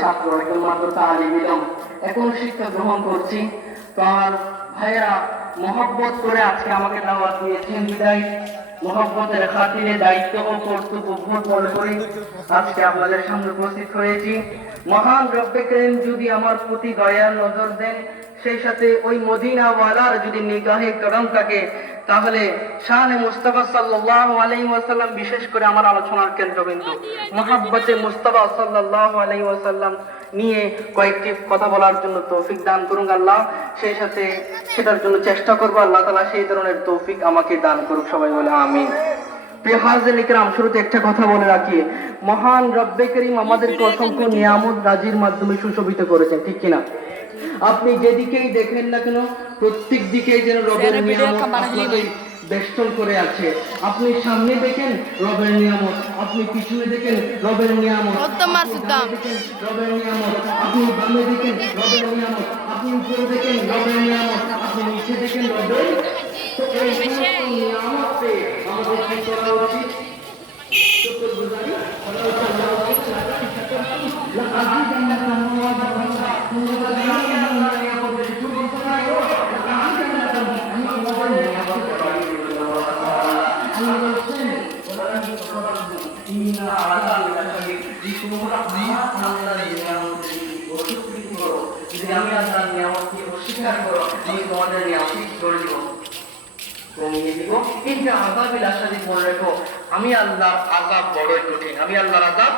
ছাত্র, একজন মাত্র তালিম ইলম, এখন শিক্ষা গ্রহণ করছি। তো আমার ভাইয়েরা মহব্বত করে আজকে আমাকে দাওয়াত দিয়েছেন, বিদায় মহব্বতের খাতিরে দায়িত্ব ও কর্তব্য বোধ মনে করি আজকে আপনাদের সামনে উপস্থিত হয়েছি। মহান রব্বে করিম যদি আমার প্রতি দয়ার নজর দেন, সেই সাথে ওই মদিনা ওয়ালার যদি নিগাহে করম থাকে, তাহলে শানে মুস্তাফা সাল্লাল্লাহু আলাইহি ওয়াসাল্লাম বিশেষ করে আমার আলোচনার কেন্দ্রবিন্দু মহব্বতে মুস্তাফা সাল্লাল্লাহু আলাইহি ওয়াসাল্লাম নিয়ে কয়েকটি কথা বলার জন্য তৌফিক দান করুন আল্লাহ। সেই সাথে সেটার জন্য চেষ্টা করব, আল্লাহ তাআলা সেই ধরনের তৌফিক আমাকে দান করুক, সবাই বলে আমিন। প্রিয় হাজিরিন ইকরাম, শুরুতে একটা কথা বলে রাখি, মহান রব্বে করিম আমাদেরকে অসংখ্য নিয়ামত রাজির মাধ্যমে সুশোভিত করেছেন, ঠিক কিনা? আপনি যেদিকেই দেখেন না কেন প্রত্যেক দিকেই যেন রবের নিয়ামত আপনাকে বেষ্টন করে আছে। আপনি সামনে দেখেন রবের নিয়ামত, আপনি পিছনে দেখেন রবের নিয়ামত, রবের নিয়ামত, আপনি বামে দেখেন রবের নিয়ামত, আপনি উপরে দেখেন রবের নিয়ামত, আপনি নিচে দেখেন রবের। তো এই সমস্ত নিয়ামতে আমাদের কি করা উচিত? শুকরগুজারি করা উচিত। আমি আল্লাহ নিয়ামতকে অস্বীকার করো, আমি তোমাদের নিয়ামত করে দিব, কমিয়ে দিব। কিন্তু আযাবিল আশাদি মনে রেখো, আমি আল্লাহ আযাব বড়ই কঠিন, আমি আল্লাহর আযাব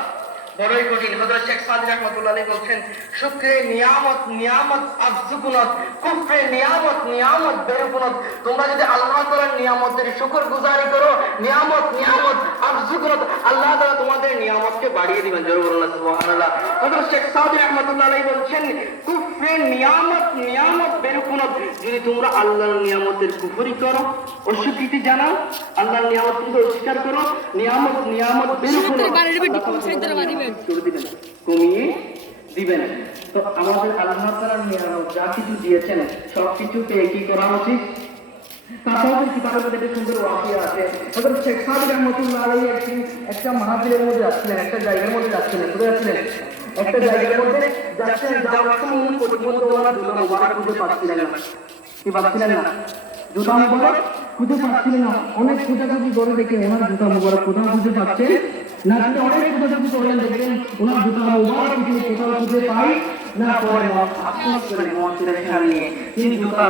বড়ই কঠিন। হযরত শেখ সাদি রাহমাতুল্লাহ আলাইহি বলেন, শুকরে নিয়ামত নিয়ামত আফযুকুনত, কুফরে নিয়ামত নিয়ামত বেরকুনত। তোমরা যদি আল্লাহ তাআলার নিয়ামতের শুকরগুজারি করো, নিয়ামত নিয়ামত আফযুকুনত, আল্লাহ তাআলা তোমাদের নিয়ামতকে বাড়িয়ে দিবেন। জোরে বলুন সুবহানাল্লাহ। হযরত শেখ সাদি রাহমাতুল্লাহ আলাইহি বলেন, কুফরে নিয়ামত নিয়ামত বেরকুনত, যদি তোমরা আল্লাহর নিয়ামতের কুফরি করো, অস্বীকৃতি জানাও, আল্লাহর নিয়ামতকে অস্বীকার করো, নিয়ামত নিয়ামত বেরকুনত, কমিয়ে দিবেন। তো আমাদের আল্লাহ তাআলার নিয়ামত যা কিছু দিয়েছেন সবকিছুকে কি করা উচিত? তাছাড়াও কিতাবের মধ্যে সুন্দর ওয়াকিয়া আছে। হযরত শেখ সাদি রাহমাতুল্লাহ আলাইহি একটা মাহফিলের মধ্যে যাচ্ছিলেন, একটা জায়গার মধ্যে যাচ্ছিলেন, ঘুরে যাচ্ছিলেন, একটা জায়গার মধ্যে যাচ্ছেন, যাওয়ার সময় উনি প্রতিমধ্যে ওনার জুতা মোবারক খুঁজে পাচ্ছিলেন না। কি পাচ্ছিলেন না? জুতা মোবারক খুঁজে পাচ্ছিলেন না। অনেক খোঁজাখুঁজি করে দেখে ওনার জুতা মোবারক কোথাও খুঁজে পাচ্ছেন না। অনেক খোঁজাখুঁজি করলেন, দেখলেন ওনার জুতা মোবারক কোথাও খুঁজে পাই না। পরে আফসোস করে মন থেকে তিনি জুতা